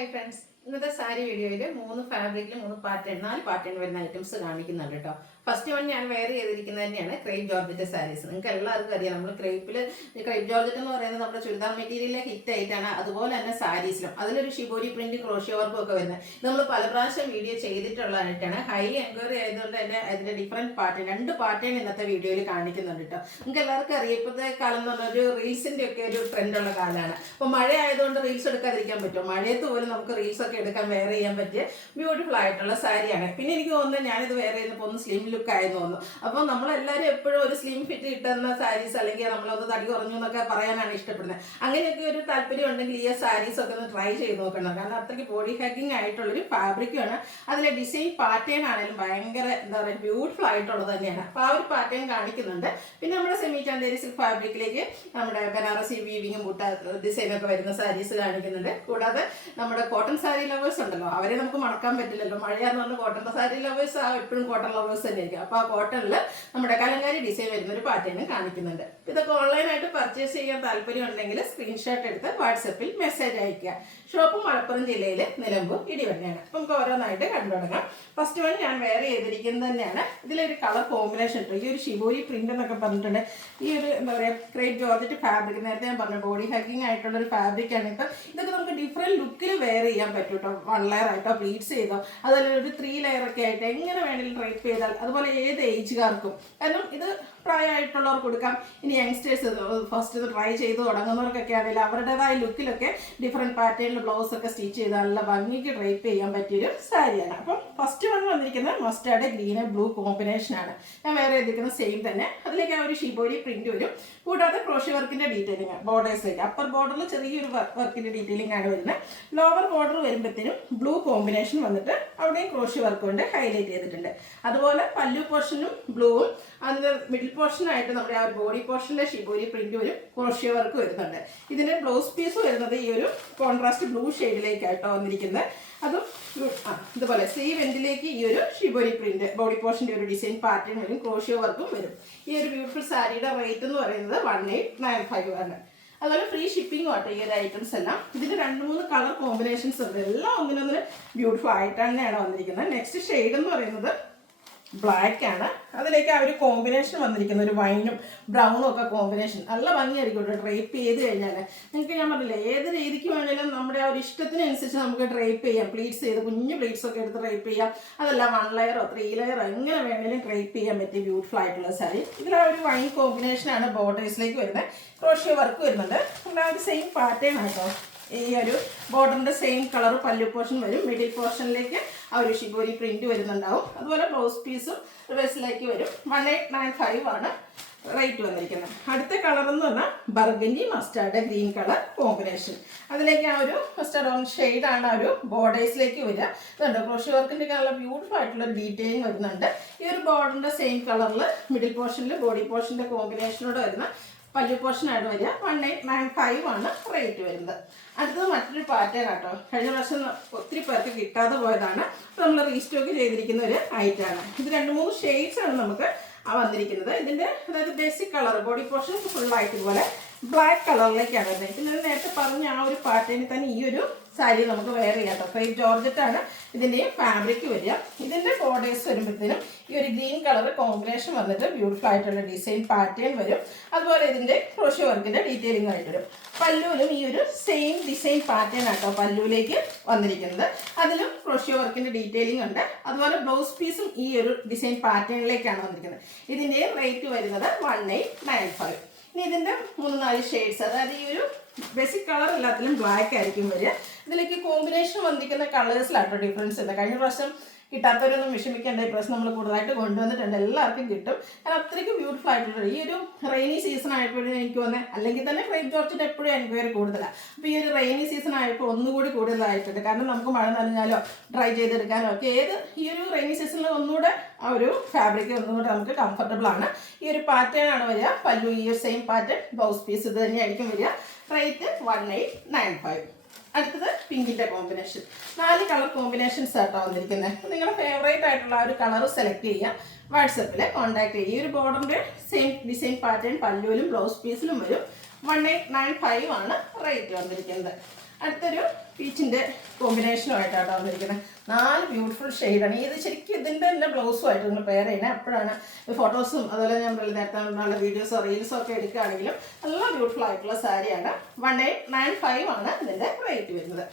Hi friends, ഇന്നത്തെ സാരി വീഡിയോയിൽ 3 ഫാബ്രിക്കിൽ 3 പാറ്റേൺ 4 പാറ്റേൺ വരുന്ന ഐറ്റംസ് കാണിക്കുന്നുണ്ട് കേട്ടോ. ഫസ്റ്റ് വൺ ഞാൻ വെയർ ചെയ്തിരിക്കുന്നത് തന്നെയാണ് ക്രേപ്പ് ജോർജറ്റ് സാരീസ്. നിങ്ങൾക്ക് എല്ലാവർക്കും അറിയാം, നമ്മൾ ക്രേപ്പ് ജോർജറ്റ് എന്ന് പറയുന്നത് നമ്മുടെ ചുരിദാർ മെറ്റീരിയലിലെ ഹിറ്റ് ആയിട്ടാണ്. അതുപോലെ തന്നെ സാരീസിലും അതിലൊരു ഷിബോരി പ്രിന്റ് ക്രോഷ്യോ വർക്കും ഒക്കെ വരുന്നത് നമ്മൾ പല പ്രാവശ്യം വീഡിയോ ചെയ്തിട്ടുള്ളതായിട്ടാണ്. ഹൈ എൻക്വയറി ആയതുകൊണ്ട് തന്നെ അതിന്റെ ഡിഫറെന്റ് പാറ്റേൺ 2 പാറ്റേൺ ഇന്നത്തെ വീഡിയോയിൽ കാണിക്കുന്നുണ്ട് കേട്ടോ. നിങ്ങൾക്ക് എല്ലാവർക്കും അറിയാം, ഇപ്പോഴത്തെ കാലം എന്ന് പറഞ്ഞൊരു റീൽസിന്റെ ഒക്കെ ഒരു ട്രെൻഡുള്ള കാലമാണ്. അപ്പോൾ മഴ ആയതുകൊണ്ട് റീൽസ് എടുക്കാതിരിക്കാൻ പറ്റും. മഴയത്ത് പോലും നമുക്ക് റീൽസ് ഒക്കെ എടുക്കാൻ വെയർ ചെയ്യാൻ പറ്റിയ ബ്യൂട്ടിഫുൾ ആയിട്ടുള്ള സാരിയാണ്. പിന്നെ എനിക്ക് തോന്നുന്നത് ഞാനിത് വെയർ ചെയ്യുന്നപ്പോൾ ഒന്ന് സ്ലിം ലുക്ക് ആയെന്ന് തോന്നുന്നു. അപ്പോൾ നമ്മളെല്ലാവരും എപ്പോഴും ഒരു സ്ലിം ഫിറ്റ് കിട്ടുന്ന സാരീസ് അല്ലെങ്കിൽ നമ്മളൊന്ന് തടി കുറഞ്ഞു എന്നൊക്കെ പറയാനാണ് ഇഷ്ടപ്പെടുന്നത്. അങ്ങനെയൊക്കെ ഒരു താല്പര്യം ഉണ്ടെങ്കിൽ ഈ സാരീസ് ഒക്കെ ഒന്ന് ട്രൈ ചെയ്ത് നോക്കണം. കാരണം അത്രയ്ക്ക് ബോഡി ഹാക്കിംഗ് ആയിട്ടുള്ളൊരു ഫാബ്രിക്കാണ്. അതിലെ ഡിസൈൻ പാറ്റേൺ ആണെങ്കിലും ഭയങ്കര എന്താ പറയുക ബ്യൂട്ടിഫുൾ ആയിട്ടുള്ളത് തന്നെയാണ്. അപ്പോൾ ആ ഒരു പാറ്റേൺ കാണിക്കുന്നുണ്ട്. പിന്നെ നമ്മുടെ സെമി ചാന്തേരി സിൽക്ക് ഫാബ്രിക്കിലേക്ക് നമ്മുടെ ബനാറസി വീവിങ്ങും ബുട്ട ഡിസൈനൊക്കെ വരുന്ന സാരീസ് കാണിക്കുന്നുണ്ട്. കൂടാതെ നമ്മുടെ കോട്ടൺ സാരി ലവേഴ്സ് ഉണ്ടല്ലോ, അവരെ നമുക്ക് മറക്കാൻ പറ്റില്ലല്ലോ. മഴയാന്ന് പറഞ്ഞാൽ കോട്ടൺ സാരി ലവേഴ്സ് എപ്പോഴും കോട്ടൺ ലവേഴ്സ് തന്നെ ആയിരിക്കും. അപ്പോൾ ആ കോട്ടണിൽ നമ്മുടെ കലങ്കാരി ഡിസൈൻ വരുന്ന ഒരു പാറ്റേണും കാണിക്കുന്നുണ്ട്. ഇതൊക്കെ ഓൺലൈനായിട്ട് പർച്ചേസ് ചെയ്യാൻ താല്പര്യം ഉണ്ടെങ്കിൽ സ്ക്രീൻഷോട്ട് എടുത്ത് വാട്സപ്പിൽ മെസ്സേജ് അയക്കുക. ഷോപ്പ് മലപ്പുറം ജില്ലയിലെ നിലമ്പൂർ ഇടിവണ്ണയാണ്. അപ്പം നമുക്ക് ഓരോന്നായിട്ട് കണ്ടു തുടങ്ങാം. ഫസ്റ്റ് വൺ ഞാൻ വെയർ ചെയ്തിരിക്കുന്നത് തന്നെയാണ്. ഇതിലൊരു കളർ കോമ്പിനേഷൻ ഉണ്ട്. ഈ ഒരു ഷിബോരി പ്രിന്റ് എന്നൊക്കെ പറഞ്ഞിട്ടുണ്ട്. ഈ ഒരു എന്താ പറയുക ക്രേപ്പ് ജോർജറ്റ് ഫാബ്രിക്, നേരത്തെ ഞാൻ പറഞ്ഞു ബോഡി ഹാക്കിംഗ് ആയിട്ടുള്ള ഒരു ഫാബ്രിക്കാണ്. ഇപ്പം ഇതൊക്കെ നമുക്ക് ഡിഫറെൻറ്റ് ലുക്കിൽ വെയർ ചെയ്യാൻ പറ്റും കേട്ടോ. 1 ലെയർ ആയിട്ടോ പ്ലീറ്റ്സ് ചെയ്തോ, അതുപോലെ ഒരു 3 ലെയർ ഒക്കെ ആയിട്ട് എങ്ങനെ വേണമെങ്കിലും ഡ്രൈപ്പ് ചെയ്താൽ, അതുപോലെ ഏത് ഏജുകാർക്കും. കാരണം ഇത് പ്രായമായിട്ടുള്ളവർക്ക് കൊടുക്കാം. ഇനി യങ്സ്റ്റേഴ്സ് ഫസ്റ്റ് ഇത് ട്രൈ ചെയ്ത് തുടങ്ങുന്നവർക്കൊക്കെ ആണെങ്കിൽ അവരുടേതായ ലുക്കിലൊക്കെ ഡിഫറെൻറ്റ് പാറ്റേണിൽ ബ്ലൗസ് ഒക്കെ സ്റ്റിച്ച് ചെയ്ത് നല്ല ഭംഗിക്ക് ഡ്രൈപ്പ് ചെയ്യാൻ പറ്റിയൊരു സാരിയാണ്. അപ്പം ഫസ്റ്റ് വൺ വന്നിരിക്കുന്നത് മസ്റ്റാർഡ് ഗ്രീൻ ആൻഡ് ബ്ലൂ കോമ്പിനേഷനാണ്. ഞാൻ വേറെ ചെയ്തിരിക്കുന്നത് സെയിം തന്നെ. അതിലേക്ക് ആ ഒരു ഷിബോരി പ്രിന്റ് വരും. കൂടാതെ ക്രോഷ്യോ വർക്കിന്റെ ഡീറ്റെയിലിംഗ് ബോർഡേഴ്സിലേക്ക് അപ്പർ ബോർഡറിൽ ചെറിയൊരു വർക്കിന്റെ ഡീറ്റെയിലിംഗ് ആണ് വരുന്നത്. ലോവർ ബോർഡർ വരുമ്പോഴത്തേനും ബ്ലൂ കോമ്പിനേഷൻ വന്നിട്ട് അവിടെയും ക്രോഷ്യോ വർക്ക് കൊണ്ട് ഹൈലൈറ്റ് ചെയ്തിട്ടുണ്ട്. അതുപോലെ പല്ലു പോർഷനും ബ്ലൂവും, അതിന്റെ മിഡിൽ പോർഷനായിട്ട് നമ്മുടെ ആ ഒരു ബോഡി പോർഷനിലെ ഷിബോരി പ്രിന്റ് വരും, ക്രോഷ്യോ വർക്ക് വരുന്നുണ്ട്. ഇതിന്റെ ബ്ലൗസ് പീസ് വരുന്നത് ഈ ഒരു കോൺട്രാസ്റ്റ് ബ്ലൂ ഷെയ്ഡിലേക്കായിട്ടോ വന്നിരിക്കുന്നത്. അതും ഇതുപോലെ സ്ലീവ് എൻഡിലേക്ക് ഈ ഒരു ഷിബോരി പ്രിന്റ് ബോഡി പോർഷന്റെ ഒരു ഡിസൈൻ പാറ്റേൺ വരും, ക്രോഷ്യോ വർക്കും വരും. ഈ ഒരു ബ്യൂട്ടിഫുൾ സാരിയുടെ റേറ്റ് എന്ന് പറയുന്നത് 1895 ആണ്. അതുപോലെ ഫ്രീ ഷിപ്പിംഗും ആട്ടോ ഈ ഒരു ഐറ്റംസ് എല്ലാം. ഇതിന് 2-3 കളർ കോമ്പിനേഷൻസ് ഉണ്ട്. എല്ലാം ഒന്നിനൊന്നിന് ബ്യൂട്ടിഫുൾ ആയിട്ട് തന്നെയാണ് വന്നിരിക്കുന്നത്. നെക്സ്റ്റ് ഷെയ്ഡ് എന്ന് പറയുന്നത് ബ്ലാക്ക് ആണ്. അതിലേക്ക് ആ ഒരു കോമ്പിനേഷൻ വന്നിരിക്കുന്നത് ഒരു വൈനും ബ്രൗണും ഒക്കെ കോമ്പിനേഷൻ നല്ല ഭംഗിയായിരിക്കും കേട്ടോ. ഡ്രൈപ്പ് ചെയ്ത് കഴിഞ്ഞാൽ നിങ്ങൾക്ക് ഞാൻ പറഞ്ഞില്ല, ഏത് രീതിക്ക് വേണമെങ്കിലും നമ്മുടെ ആ ഒരു ഇഷ്ടത്തിനനുസരിച്ച് നമുക്ക് ഡ്രൈപ്പ് ചെയ്യാം. പ്ലീറ്റ്സ് ചെയ്ത് കുഞ്ഞു പ്ലീറ്റ്സ് ഒക്കെ എടുത്ത് ഡ്രൈപ്പ് ചെയ്യാം. അതല്ല 1 ലെയറോ 3 ലെയറോ എങ്ങനെ വേണമെങ്കിലും ഡ്രൈപ്പ് ചെയ്യാൻ പറ്റിയ ബ്യൂട്ടിഫുൾ ആയിട്ടുള്ള സാരി. ഇതിൽ ആ ഒരു വൈൻ കോമ്പിനേഷനാണ് ബോർഡേഴ്സിലേക്ക് വരുന്നത്. ക്രോഷ്യോ വർക്ക് വരുന്നുണ്ട്. ആ ഒരു സെയിം പാറ്റേൺ ആട്ടോ. ഈ ഒരു ബോർഡറിന്റെ സെയിം കളർ പല്ലു പോർഷൻ വരും. മിഡിൽ പോർഷനിലേക്ക് ആ ഒരു ഷിബോരി പ്രിന്റ് വരുന്നുണ്ടാവും. അതുപോലെ ബ്ലൗസ് പീസും റിവേഴ്സിലേക്ക് വരും. 1895 ആണ് റേറ്റ് വന്നിരിക്കുന്നത്. അടുത്ത കളർ എന്ന് പറഞ്ഞാൽ burgundy mustard green colour combination. അതിലേക്ക് ആ ഒരു മസ്റ്റാർഡ് ഓൺ ഷെയ്ഡാണ് ആ ഒരു ബോർഡേഴ്സിലേക്ക് വരിക. ഇതുണ്ട് ക്രോഷ്യോ വർക്കിൻ്റെ നല്ല ബ്യൂട്ടിഫുൾ ആയിട്ടുള്ള ഡീറ്റെയിലിംഗ് വരുന്നുണ്ട്. ഈ ഒരു ബോർഡറിന്റെ സെയിം കളറിൽ മിഡിൽ പോർഷനിൽ ബോഡി പോർഷന്റെ കോമ്പിനേഷനോട് വരുന്ന പല്ലു പോർഷനായിട്ട് വരിക. 1895 ആണ് റേറ്റ് വരുന്നത്. അടുത്തത് മറ്റൊരു പാറ്റേൺ ആട്ടോ. കഴിഞ്ഞ പ്രാവശ്യം ഒത്തിരി പേർക്ക് കിട്ടാതെ പോയതാണ്. അപ്പോൾ നമ്മൾ റീസ്റ്റോക്ക് ചെയ്തിരിക്കുന്ന ഒരു ഐറ്റമാണ്. ഇത് 2-3 ഷെയ്ഡ്സ് ആണ് നമുക്ക് വന്നിരിക്കുന്നത്. ഇതിൻ്റെ അതായത് ബേസിക് കളർ ബോഡി പോർഷൻ ഫുള്ളായിട്ട് ഇതുപോലെ ബ്ലാക്ക് കളറിലേക്കാണ് വരുന്നത്. പിന്നെ നേരത്തെ പറഞ്ഞ ആ ഒരു പാറ്റേണിൽ തന്നെ ഈ ഒരു സാരി നമുക്ക് വെയർ ചെയ്യാം കേട്ടോ. ക്രേപ്പ് ജോർജറ്റാണ് ഇതിൻ്റെയും ഫാബ്രിക് വരിക. ഇതിൻ്റെ ബോർഡേഴ്സ് വരുമ്പോഴത്തേനും ഈ ഒരു ഗ്രീൻ കളർ കോമ്പിനേഷൻ വന്നിട്ട് ബ്യൂട്ടിഫുൾ ആയിട്ടുള്ള ഡിസൈൻ പാറ്റേൺ വരും. അതുപോലെ ഇതിൻ്റെ ക്രോഷ്യോ വർക്കിൻ്റെ ഡീറ്റെയിലിംഗ് ആയിട്ട് വരും. പല്ലുവിലും ഈ ഒരു സെയിം ഡിസൈൻ പാറ്റേൺ ആട്ടോ പല്ലുവിലേക്ക് വന്നിരിക്കുന്നത്. അതിലും ക്രോഷ്യോ വർക്കിൻ്റെ ഡീറ്റെയിലിംഗ് ഉണ്ട്. അതുപോലെ ബ്ലൗസ് പീസും ഈ ഒരു ഡിസൈൻ പാറ്റേണിലേക്കാണ് വന്നിരിക്കുന്നത്. ഇതിൻ്റെ റേറ്റ് വരുന്നത് 1895. ഇനി ഇതിൻ്റെ 3-4 ഷെയ്ഡ്സ്, അതായത് ഈ ഒരു ബേസിക് കളർ എല്ലാത്തിലും ബ്ലാക്ക് ആയിരിക്കും വരിക. ഇതിലേക്ക് കോമ്പിനേഷൻ വന്നിരിക്കുന്ന കളേഴ്സിലാട്ടോ ഡിഫറൻസ് ഉണ്ട്. കഴിഞ്ഞ പ്രാവശ്യം കിട്ടാത്തവരൊന്നും വിഷമിക്കേണ്ട. ഈ പ്രാവശ്യം നമ്മൾ കൂടുതലായിട്ട് കൊണ്ടുവന്നിട്ടുണ്ട്. എല്ലാവർക്കും കിട്ടും. കാരണം അത്രയ്ക്ക് ബ്യൂട്ടിഫുൾ ആയിട്ടുള്ള ഈ ഒരു റെയിനി സീസൺ ആയപ്പോഴും എനിക്ക് തോന്നുന്നത്, അല്ലെങ്കിൽ തന്നെ ക്രേപ്പ് ജോർജറ്റ് എപ്പോഴും എൻക്വയറി കൂടുതലാണ്. അപ്പോൾ ഈ ഒരു റെയിനി സീസൺ ആയപ്പോൾ ഒന്നുകൂടി കൂടുതലായിട്ടുണ്ട്. കാരണം നമുക്ക് മഴ നനഞ്ഞാലോ ഡ്രൈ ചെയ്തെടുക്കാനോ ഒക്കെ ഈ ഒരു റെയിനി സീസണിൽ ഒന്നുകൂടെ ആ ഒരു ഫാബ്രിക് ഒന്നുകൂടെ നമുക്ക് കംഫർട്ടബിൾ ആണ്. ഈ ഒരു പാറ്റേൺ ആണ് വരിക. പല്ലു ഈ ഒരു സെയിം പാറ്റേൺ, ബ്ലൗസ് പീസ് ഇത് തന്നെയായിരിക്കും വരിക. റേറ്റ് 1895. അടുത്തത് പിങ്കിൻ്റെ കോമ്പിനേഷൻ. 4 കളർ കോമ്പിനേഷൻസ് ആട്ടോ വന്നിരിക്കുന്നത്. അപ്പോൾ നിങ്ങളുടെ ഫേവറേറ്റ് ആയിട്ടുള്ള ആ ഒരു കളർ സെലക്ട് ചെയ്യുക. വാട്സപ്പിൽ കോൺടാക്ട് ചെയ്യുക. ഈ ഒരു ബോർഡറിൻ്റെ സെയിം ഡിസൈൻ പാറ്റേൺ പല്ലുവിലും ബ്ലൗസ് പീസിലും വരും. 1895 ആണ് റേറ്റ് വന്നിരിക്കുന്നത്. അടുത്തൊരു പീച്ചിൻ്റെ കോമ്പിനേഷനുമായിട്ടാണ് വന്നിരിക്കുന്നത്. 4 ബ്യൂട്ടിഫുൾ ഷെയ്ഡാണ്. ഇത് ശരിക്കും ഇതിൻ്റെ തന്നെ ബ്ലൗസുമായിട്ട് നിങ്ങൾ പെയർ ചെയ്യണേ. അപ്പോഴാണ് ഫോട്ടോസും അതുപോലെ ഞാൻ നേരത്തെ ഉള്ള വീഡിയോസോ റീൽസോ ഒക്കെ എടുക്കുകയാണെങ്കിലും നല്ല ബ്യൂട്ടിഫുൾ ആയിട്ടുള്ള സാരിയാണ്. 1895 ആണ് ഇതിൻ്റെ റേറ്റ് വരുന്നത്.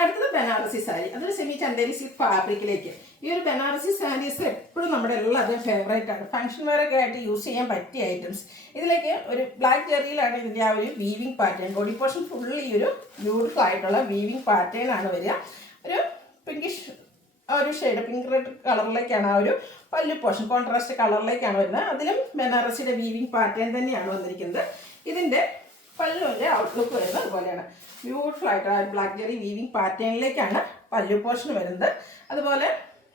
അടുത്തത് ബനാറസി സാരി. അതൊരു സെമി ചന്ദേരി സിൽക്ക് ഫാബ്രിക്കിലേക്ക്. ഈ ഒരു ബനാറസി സാരീസ് എപ്പോഴും നമ്മുടെ എല്ലാവരുടെയും ഫേവറേറ്റ് ആണ്. ഫംഗ്ഷൻ വെയറൊക്കെ ആയിട്ട് യൂസ് ചെയ്യാൻ പറ്റിയ ഐറ്റംസ്. ഇതിലേക്ക് ഒരു ബ്ലാക്ക് ജെറിയിലാണ് ഇതിൻ്റെ ആ ഒരു weaving pattern. Body portion fully ഈ ഒരു ബ്യൂട്ടിഫുൾ ആയിട്ടുള്ള വീവിങ് പാറ്റേൺ ആണ് വരിക. ഒരു പിങ്കിഷ് ഒരു ഷെയ്ഡ് പിങ്ക് റെഡ് കളറിലേക്കാണ് ആ ഒരു പല്ലു പോർഷൻ, കോൺട്രാസ്റ്റ് കളറിലേക്കാണ് വരുന്നത്. അതിലും ബനാറസിയുടെ വീവിങ് പാറ്റേൺ തന്നെയാണ് വന്നിരിക്കുന്നത്. ഇതിൻ്റെ പല്ലുവിൻ്റെ ഔട്ട്ലുക്ക് വരുന്നത് അതുപോലെയാണ്. ബ്യൂട്ടിഫുൾ ആയിട്ടുള്ള ബ്ലാക്ക് ജെറി വീവിങ് പാറ്റേണിലേക്കാണ് പല്ലു പോർഷൻ വരുന്നത്. അതുപോലെ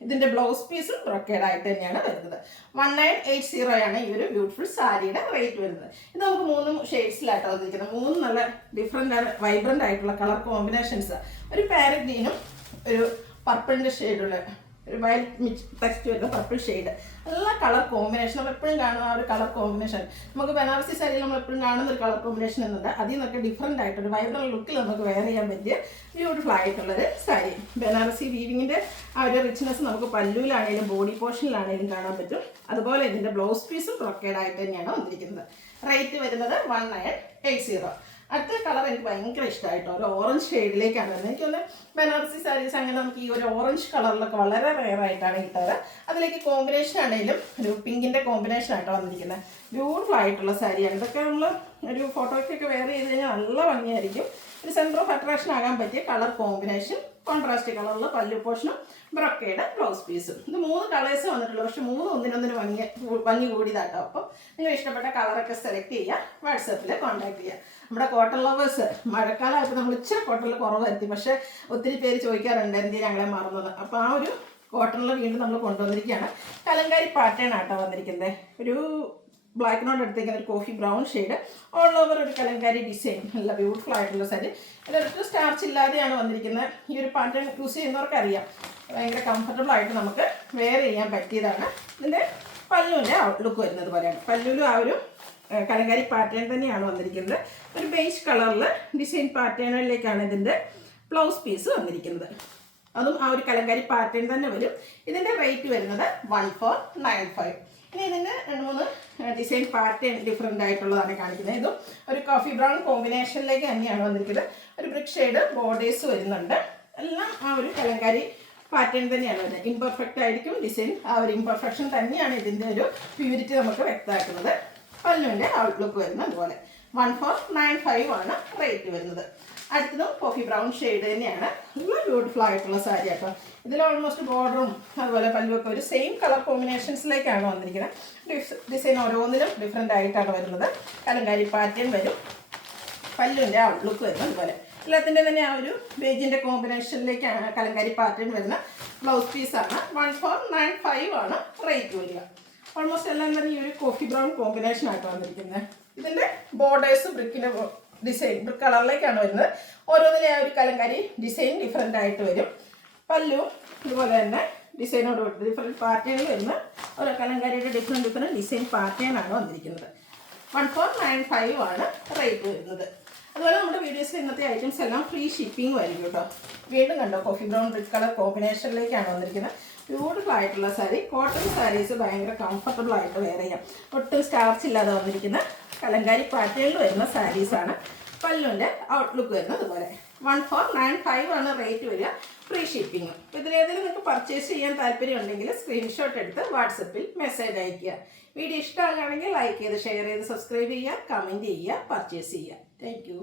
ഇതിൻ്റെ ബ്ലൗസ് പീസും ബ്രൊക്കേഡ് ആയിട്ട് തന്നെയാണ് വരുന്നത്. 1980 ആണ് ഈ ഒരു ബ്യൂട്ടിഫുൾ സാരിയുടെ റേറ്റ് വരുന്നത്. ഇത് നമുക്ക് 3 ഷെയ്ഡ്സിലായിട്ടാണ് വന്നിരിക്കുന്നത്. 3 നല്ല ഡിഫറെൻ്റ് വൈബ്രൻ്റ് ആയിട്ടുള്ള കളർ കോമ്പിനേഷൻസ്. ഒരു പാരറ്റ് ഗ്രീനും ഒരു പർപ്പിളിൻ്റെ ഷെയ്ഡുള്ള ഒരു വയലറ്റ് മിക്സ് ടെക്സ്റ്റ് വരുന്ന പർപ്പിൾ ഷെയ്ഡ്. നല്ല കളർ കോമ്പിനേഷൻ. നമ്മൾ എപ്പോഴും കാണുന്ന ആ ഒരു കളർ കോമ്പിനേഷൻ നമുക്ക് ബനാറസി സാരിയിൽ നമ്മൾ എപ്പോഴും കാണുന്ന ഒരു കളർ കോമ്പിനേഷൻ എന്നുണ്ട്. അതിൽ നിന്നൊക്കെ ഡിഫറെൻ്റ് ആയിട്ടൊരു വൈബ്രൻ്റ് ലുക്കിൽ നമുക്ക് വെയർ ചെയ്യാൻ പറ്റിയ ബ്യൂട്ടിഫുൾ ആയിട്ടുള്ളൊരു സാരി. ബനാറസി വീവിങ്ങിൻ്റെ ആ ഒരു റിച്ച്നെസ് നമുക്ക് പല്ലുവിലാണെങ്കിലും ബോഡി പോർഷനിലാണെങ്കിലും കാണാൻ പറ്റും. അതുപോലെ ഇതിൻ്റെ ബ്ലൗസ് പീസും ബ്രൊക്കേഡ് ആയിട്ട് തന്നെയാണ് വന്നിരിക്കുന്നത്. റേറ്റ് വരുന്നത് 1980. അടുത്ത കളർ എനിക്ക് ഭയങ്കര ഇഷ്ടമായിട്ടോ. ഒരു ഓറഞ്ച് ഷെയ്ഡിലേക്കാണ് വരുന്നത്. എനിക്കൊന്ന് ബനാറസി സാരീസ് അങ്ങനെ നമുക്ക് ഈ ഒരു ഓറഞ്ച് കളറിലൊക്കെ വളരെ റെയറായിട്ടാണ് കിട്ടാറ്. അതിലേക്ക് കോമ്പിനേഷൻ ആണെങ്കിലും ഒരു പിങ്കിൻ്റെ കോമ്പിനേഷൻ ആയിട്ടോ വന്നിരിക്കുന്നത്. ബ്യൂട്ടിഫുൾ ആയിട്ടുള്ള സാരിയാണ്. ഇതൊക്കെ നമ്മൾ ഒരു ഫോട്ടോയ്ക്കൊക്കെ വെയർ ചെയ്ത് കഴിഞ്ഞാൽ നല്ല ഭംഗിയായിരിക്കും. ഒരു സെൻറ്റർ ഓഫ് അട്രാക്ഷൻ ആകാൻ പറ്റിയ കളർ കോമ്പിനേഷൻ. കോൺട്രാസ്റ്റ് കളറിൽ പല്ലു പോർഷനും ബ്രൊക്കേഡ് ബ്ലൗസ് പീസും. ഇത് 3 കളേഴ്സ് വന്നിട്ടുള്ളൂ. പക്ഷെ 3 ഒന്നിനൊന്നിന് ഭംഗി കൂടിയതാട്ടോ. അപ്പോൾ നിങ്ങൾ ഇഷ്ടപ്പെട്ട കളറൊക്കെ സെലക്ട് ചെയ്യുക, വാട്സാപ്പിൽ കോൺടാക്ട് ചെയ്യുക. നമ്മുടെ കോട്ടൺ ലവേഴ്സ് മഴക്കാലമായിട്ട് നമ്മൾ ഇച്ചിരി കോട്ടണിൽ കുറവ് വരുത്തി. പക്ഷേ ഒത്തിരി പേര് ചോദിക്കാറുണ്ട് എന്തിനാ ഞങ്ങളെ മറന്നത്. അപ്പോൾ ആ ഒരു കോട്ടണിൽ വീണ്ടും നമ്മൾ കൊണ്ടുവന്നിരിക്കുകയാണ്. കലങ്കാരി പാറ്റേൺ ആട്ടോ വന്നിരിക്കുന്നത്. ഒരു ബ്ലാക്കിനോട് എടുത്തേക്കുന്ന ഒരു coffee brown shade all over ഒരു കലങ്കാരി ഡിസൈൻ. നല്ല ബ്യൂട്ടിഫുൾ ആയിട്ടുള്ള സാരി. ഇതൊരു സ്റ്റാർച്ച് ഇല്ലാതെയാണ് വന്നിരിക്കുന്നത്. ഈ ഒരു പാറ്റേൺ യൂസ് ചെയ്യുന്നവർക്ക് അറിയാം. ഭയങ്കര കംഫർട്ടബിൾ ആയിട്ട് നമുക്ക് വെയർ ചെയ്യാൻ പറ്റിയതാണ്. ഇതിൻ്റെ പല്ലുവിൻ്റെ ഔട്ട്ലുക്ക് വരുന്നത് പോലെയാണ്. പല്ലുവിലും ആ ഒരു കലങ്കാരി പാറ്റേൺ തന്നെയാണ് വന്നിരിക്കുന്നത്. ഒരു ബേജ് കളറിൽ ഡിസൈൻ പാറ്റേണിലേക്കാണ് ഇതിൻ്റെ ബ്ലൗസ് പീസ് വന്നിരിക്കുന്നത്. അതും ആ ഒരു കലങ്കാരി പാറ്റേൺ തന്നെ വരും. ഇതിൻ്റെ റേറ്റ് വരുന്നത് 1495. ഇനി ഇതിൻ്റെ 2-3 ഡിസൈൻ പാറ്റേൺ ഡിഫറെൻ്റ് ആയിട്ടുള്ളതാണ് കാണിക്കുന്നത്. ഇതും ഒരു കോഫി ബ്രൗൺ കോമ്പിനേഷനിലേക്ക് തന്നെയാണ് വന്നിരിക്കുന്നത്. ഒരു ബ്രിക്ക് ഷെയ്ഡ് ബോർഡേഴ്സ് വരുന്നുണ്ട്. എല്ലാം ആ ഒരു കലങ്കാരി പാറ്റേൺ തന്നെയാണ് വരുന്നത്. ഇംപെർഫെക്റ്റ് ആയിരിക്കും ഡിസൈൻ. ആ ഒരു ഇംപെർഫെക്ഷൻ തന്നെയാണ് ഇതിൻ്റെ ഒരു പ്യൂരിറ്റി നമുക്ക് വ്യക്തമാക്കുന്നത്. പല്ലുവിൻ്റെ ഔട്ട്ലുക്ക് വരുന്നത് അതുപോലെ. 1495 ആണ് റേറ്റ് വരുന്നത്. അടുത്തതും കോഫി ബ്രൗൺ ഷെയ്ഡ് തന്നെയാണ്. നല്ല ബ്യൂട്ടിഫുൾ ആയിട്ടുള്ള സാരി കേട്ടോ. ഇതിൽ ഓൾമോസ്റ്റ് ബോർഡറും അതുപോലെ പല്ലുമൊക്കെ ഒരു സെയിം കളർ കോമ്പിനേഷൻസിലേക്കാണ് വന്നിരിക്കുന്നത്. ഡിസൈൻ ഓരോന്നിലും ഡിഫറെൻ്റ് ആയിട്ടാണ് വരുന്നത്. കലങ്കാരി പാറ്റേൺ വരും. പല്ലുവിൻ്റെ ഔട്ട്ലുക്ക് വരുന്നത് അതുപോലെ. എല്ലാത്തിൻ്റെ തന്നെ ആ ഒരു ബേജിൻ്റെ കോമ്പിനേഷനിലേക്കാണ് കലങ്കാരി പാറ്റേൺ വരുന്ന ബ്ലൗസ് പീസാണ്. 1495 ആണ് റേറ്റ് വരിക. ഓൾമോസ്റ്റ് എല്ലാം തന്നെ ഈ ഒരു കോഫി ബ്രൗൺ കോമ്പിനേഷൻ ആയിട്ട് വന്നിരിക്കുന്നത്. ഇതിൻ്റെ ബോർഡേഴ്സ് ബ്രിക്കിൻ്റെ ഡിസൈൻ ബ്രിക്ക് കളറിലേക്കാണ് വരുന്നത്. ഓരോന്നിലെ ആ ഒരു കലങ്കാരി ഡിസൈൻ ഡിഫറെൻ്റ് ആയിട്ട് വരും. പല്ലു ഇതുപോലെ തന്നെ ഡിസൈനോട് ഡിഫറെൻറ്റ് പാറ്റേണിൽ വരുന്ന ഓരോ കലങ്കാരിയുടെ ഡിഫറെൻറ്റ് ഡിസൈൻ പാറ്റേൺ ആണ് വന്നിരിക്കുന്നത്. 1495 ആണ് റേറ്റ് വരുന്നത്. അതുപോലെ നമ്മുടെ വീഡിയോസിൽ ഇന്നത്തെ ഐറ്റംസ് എല്ലാം ഫ്രീ ഷിപ്പിംഗ് ആയിരിക്കും കേട്ടോ. വീണ്ടും കണ്ടോ കോഫി ബ്രൗൺ ബ്രിക്ക് കളർ കോമ്പിനേഷനിലേക്കാണ് വന്നിരിക്കുന്നത്. ബ്യൂട്ടിഫുൾ ആയിട്ടുള്ള സാരി. കോട്ടൺ സാരീസ് ഭയങ്കര കംഫർട്ടബിൾ ആയിട്ട് വെയർ ചെയ്യാം. ഒട്ടും സ്റ്റാർച്ച് ഇല്ലാതെ വന്നിരിക്കുന്ന കലങ്കാരി പാറ്റേണിൽ വരുന്ന സാരീസാണ്. പല്ലുവിൻ്റെ ഔട്ട്ലുക്ക് വരുന്നത് അതുപോലെ. 1495 ആണ് റേറ്റ് വരിക. Free shipping. അപ്പോൾ ഇതിലേതെങ്കിലും നിങ്ങൾക്ക് പർച്ചേസ് ചെയ്യാൻ താല്പര്യം ഉണ്ടെങ്കിൽ സ്ക്രീൻഷോട്ട് എടുത്ത് വാട്സപ്പിൽ മെസ്സേജ് അയയ്ക്കുക. വീഡിയോ ഇഷ്ടമാകുകയാണെങ്കിൽ ലൈക്ക് ചെയ്ത് ഷെയർ ചെയ്ത് സബ്സ്ക്രൈബ് ചെയ്യുക, കമൻറ്റ് ചെയ്യുക, പർച്ചേസ് ചെയ്യുക. Thank you.